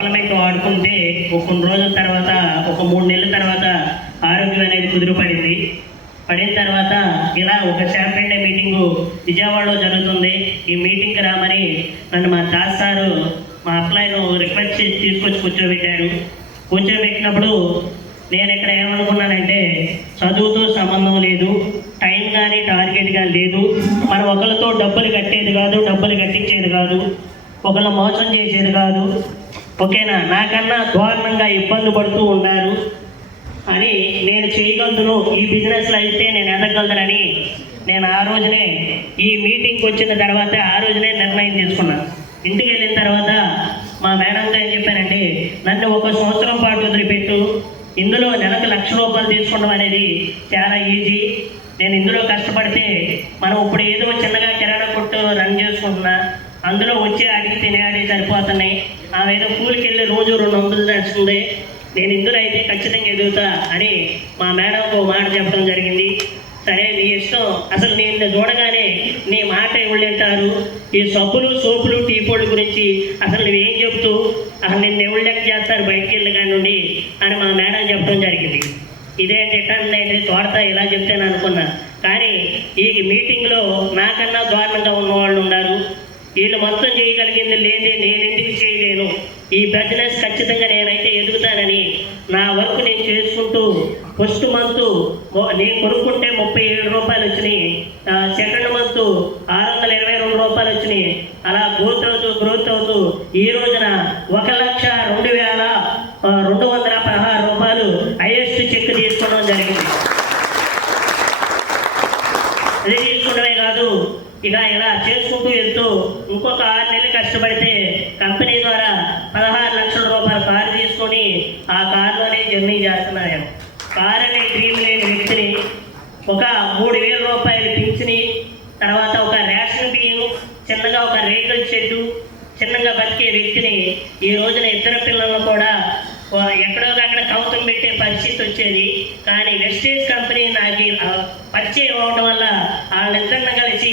Parliament వాడుకుంటే కొన్ని రోజుల తర్వాత ఒక 3 నెలల తర్వాత ఆరోగ్యం అనేది కుదిరిపడింది. పడిన తర్వాత ఇలా ఒక ఛాంపియన్ డే మీటింగు విజయవాడలో జరుగుతుంది. ఈ మీటింగ్కి రామని నన్ను మా దాస్ సారు మా అప్లైను రిక్వెస్ట్ చేసి తీసుకొచ్చి కూర్చోబెట్టారు. కూర్చోబెట్టినప్పుడు నేను ఇక్కడ ఏమనుకున్నానంటే చదువుతో సంబంధం లేదు, టైం కానీ టార్గెట్ కానీ లేదు, మనం ఒకరితో డబ్బులు కట్టేది కాదు, డబ్బులు కట్టించేది కాదు, ఒకళ్ళు మోసం చేసేది కాదు, ఓకేనా, నాకన్నా దారుణంగా ఇబ్బంది పడుతూ ఉన్నారు అని నేను చేయగలను, ఈ బిజినెస్లో అయితే నేను ఎదగలుగుతానని నేను ఆ రోజునే ఈ మీటింగ్కి వచ్చిన తర్వాత ఆ రోజునే నిర్ణయం తీసుకున్నాను. ఇంటికి వెళ్ళిన తర్వాత మా మేడంతో ఏం చెప్పానంటే, నన్ను 1 సంవత్సరం పాటు వదిలిపెట్టు, ఇందులో నెలకు ₹1,00,000 తీసుకోవడం అనేది చాలా ఈజీ, నేను ఇందులో కష్టపడితే మనం ఇప్పుడు ఏదో చిన్నగా కిరాణా కొట్టు రన్ చేసుకుంటున్నా, అందులో వచ్చి అడిగి తినేది సరిపోతున్నాయి, ఆమె ఏదో కూలికి వెళ్ళి రోజు 200 తెస్తుంది, నేను ఇందులో అయితే ఖచ్చితంగా ఎదుగుతా అని మా మేడంకు మాట చెప్పడం జరిగింది. సరే నీ ఇష్టం, అసలు నేను చూడగానే నీ మాట ఎవరు వింటారు, ఈ సబ్బులు సోపులు టీ పొడి గురించి అసలు నువ్వేం చెప్తూ అసలు నిన్ను ఎవరు లెక్క చేస్తారు బయటికి వెళ్ళి కానివ్వండి అని మా మేడం చెప్పడం జరిగింది. ఇదేంటి నేను తోడతా ఇలా చెప్తాను అనుకున్నా, కానీ ఈ మీటింగ్లో నాకన్నా దారుణంగా ఉన్నవాళ్ళు ఉన్నారు, వీళ్ళు మొత్తం చేయగలిగింది లేదే, నేను ఎందుకు చేయలేను, ఈ బిజినెస్ ఖచ్చితంగా నేనైతే ఎదుగుతానని నా వర్క్ నేను చేసుకుంటూ ఫస్ట్ మంత్ నేను కొనుక్కుంటే ₹37 వచ్చినాయి, సెకండ్ మంత్ ₹622 వచ్చినాయి, అలా గ్రోత్ అవుతూ ఈ రోజున ₹1,02,216 హైయెస్ట్ చెక్ తీసుకోవడం జరిగింది. అది తీసుకోవడమే కాదు, ఇక ఇలా చేసుకుంటూ వెళ్తూ ఇంకొక 6 నెలలు కష్టపడితే కంపెనీ ద్వారా ₹16 లక్షల కారు తీసుకొని ఆ కారులోనే జర్నీ చేస్తున్నాను. కారు అనే డ్రీమ్ లేని వ్యక్తిని ఒక ₹3,000 పింఛని, తర్వాత ఒక రేషన్ బియ్యం, చిన్నగా ఒక రేకుల షెడ్డు, చిన్నగా బతికే వ్యక్తిని ఈ రోజున 2 పిల్లలను కూడా ఎక్కడో అక్కడ కౌతం పెట్టే పరిస్థితి వచ్చేది. కానీ వెస్టేజ్ కంపెనీ నాకు పరిచయం అవడం వల్ల వాళ్ళిద్దరిని కలిసి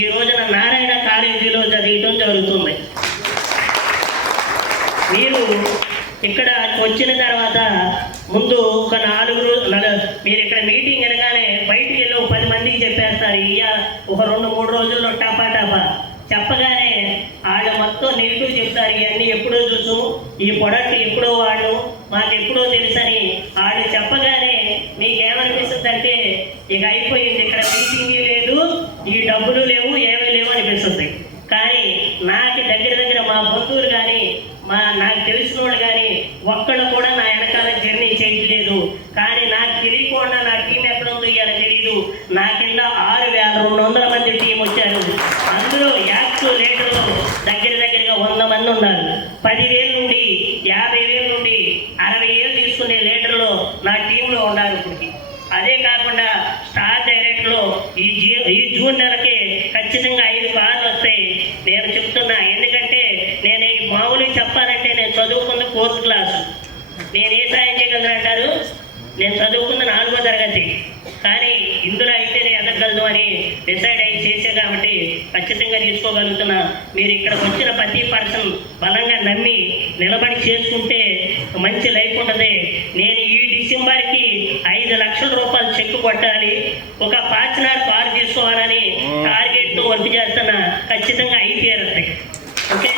ఈ రోజున నారాయణ కాలేజీలో చదివడం జరుగుతుంది. మీరు ఇక్కడ వచ్చిన తర్వాత ముందు ఒక 4 మీరు ఇక్కడ మీటింగ్ అనగానే బయటికి వెళ్ళి 10 మందికి చెప్పేస్తారు, ఒక 2-3 రోజుల్లో టపా చెప్పగానే వాళ్ళు మొత్తం నెగిటివ్ చెప్తారు, ఇవన్నీ ఎప్పుడో చూసు, ఈ ప్రొడక్ట్ ఎప్పుడో వాడు, మాకు ఎప్పుడో తెలుసని వాళ్ళు చెప్పగానే మీకేమనిపిస్తుంది అంటే ఇక అయిపోయింది, ఇక్కడ మీటింగ్ లేదు, ఈ డబ్బులు లేవు, ఏమీ లేవు అనిపిస్తుంది. కానీ నాకు దగ్గర మా బంధువులు కానీ నాకు తెలిసిన వాళ్ళు కానీ ఒక్కళ్ళు కూడా నా వెనకాల జర్నీ చేయట్లేదు. కానీ నాకు తెలియకుండా నా టీం ఎక్కడ ఉందో ఇవాళ తెలియదు, నా కింద 6,200 మంది టీం వచ్చారు. అందులో యాక్టివ్ లీడర్లు దగ్గరగా 100 మంది ఉన్నారు. 10,000 నుండి 50,000 నుండి 60,000 తీసుకునే లీడర్లు నా టీంలో ఉన్నారు ఇప్పటికి. అదే కాకుండా స్టార్ డైరెక్టర్లో ఈ జూన్ నెలకి ఖచ్చితంగా 5 కార్లు వస్తాయి. నేను చెప్తున్నా, ఎందుకంటే నేను మామూలుగా చెప్పాలంటే నేను చదువుకున్న 4th క్లాస్, నేను ఏ సాయం చేయగలను అంటారు, నేను చదువుకున్న 4వ తరగతి, కానీ ఇందులో అయితే నేను ఎదగలను అని డిసైడ్ అయ్యి చేసే కాబట్టి ఖచ్చితంగా తీసుకోగలుగుతున్నా. మీరు ఇక్కడికి వచ్చిన ప్రతి పర్సన్ బలంగా నమ్మి నిలబడి చేసుకుంటే మంచి లైఫ్ ఉంటుంది. నేను ఈ డిసెంబర్కి ₹5 లక్షల చెక్ కొట్టాలి, ఒక ఫార్చునర్ కారు తీసుకోవాలని టార్గెట్తో వర్క్ చేస్తున్నా, ఖచ్చితంగా అయి తీరుతాయి. ఓకే.